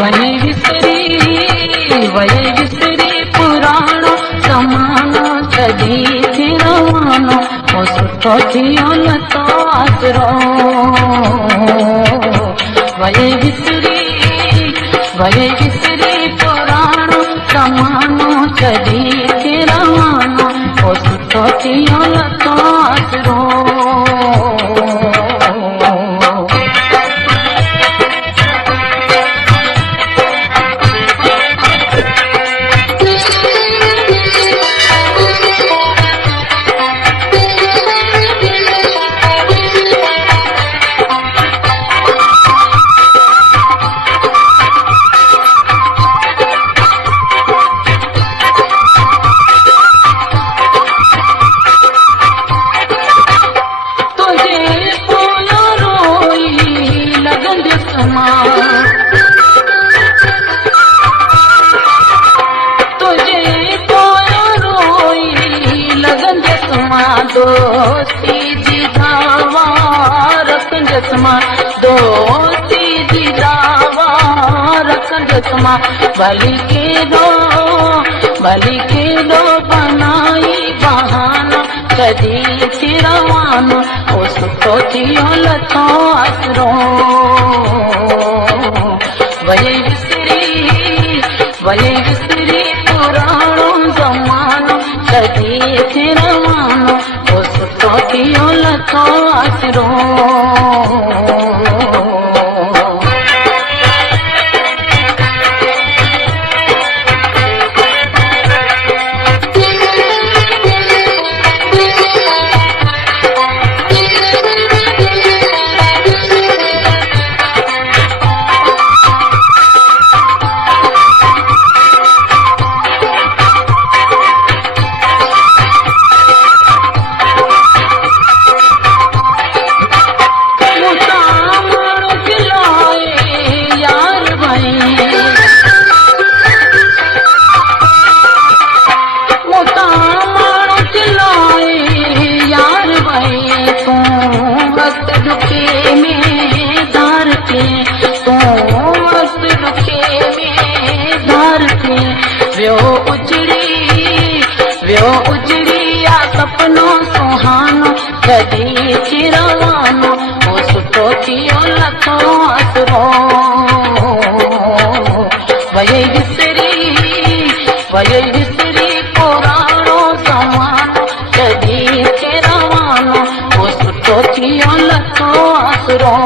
वही विसरी पुराणो ज़मानो जॾहिं थी रवानो हो सुठो थियो न तो आसरो वही विसरी पुराणो ज़मानो जॾहिं थी रवानो हो सुठो थियो न तो आसरो दोस्ती जी दावा रखन जसमा दोस्ती जी दावा रखन जसमा भली के दो बनाई बहाना कदी थी रवानो हो सुठो थियो लथो आसरो वही विसरी पुराणो ज़मानो कदी थी रवानो हो सुठो थियो लथो आसरो व्यो उजड़ी या सपनो सुहानो कदी थी रवानो हो सुठो थियो लथो आसरो वही विसरी पुराणो ज़मानो कदी थी रवानो हो सुठो थियो लथो आसरो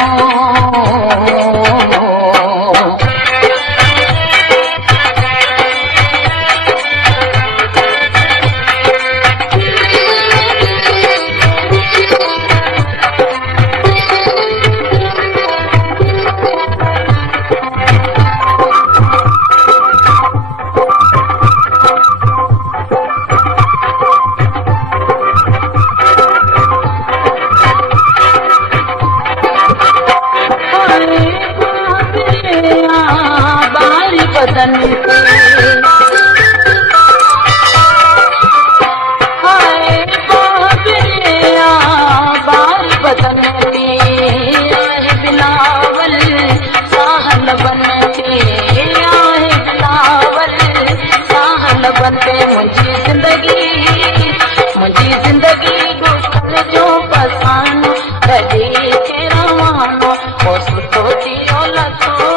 बदन पे हाय बाबरिया बार बदन पे आहे बिलावल साहल बन के आहे बिलावल साहल बन के मुंहिंजी ज़िंदगी गुस्तान जो फसानो कॾहिं थी रवानो हो सुठो थियो लथो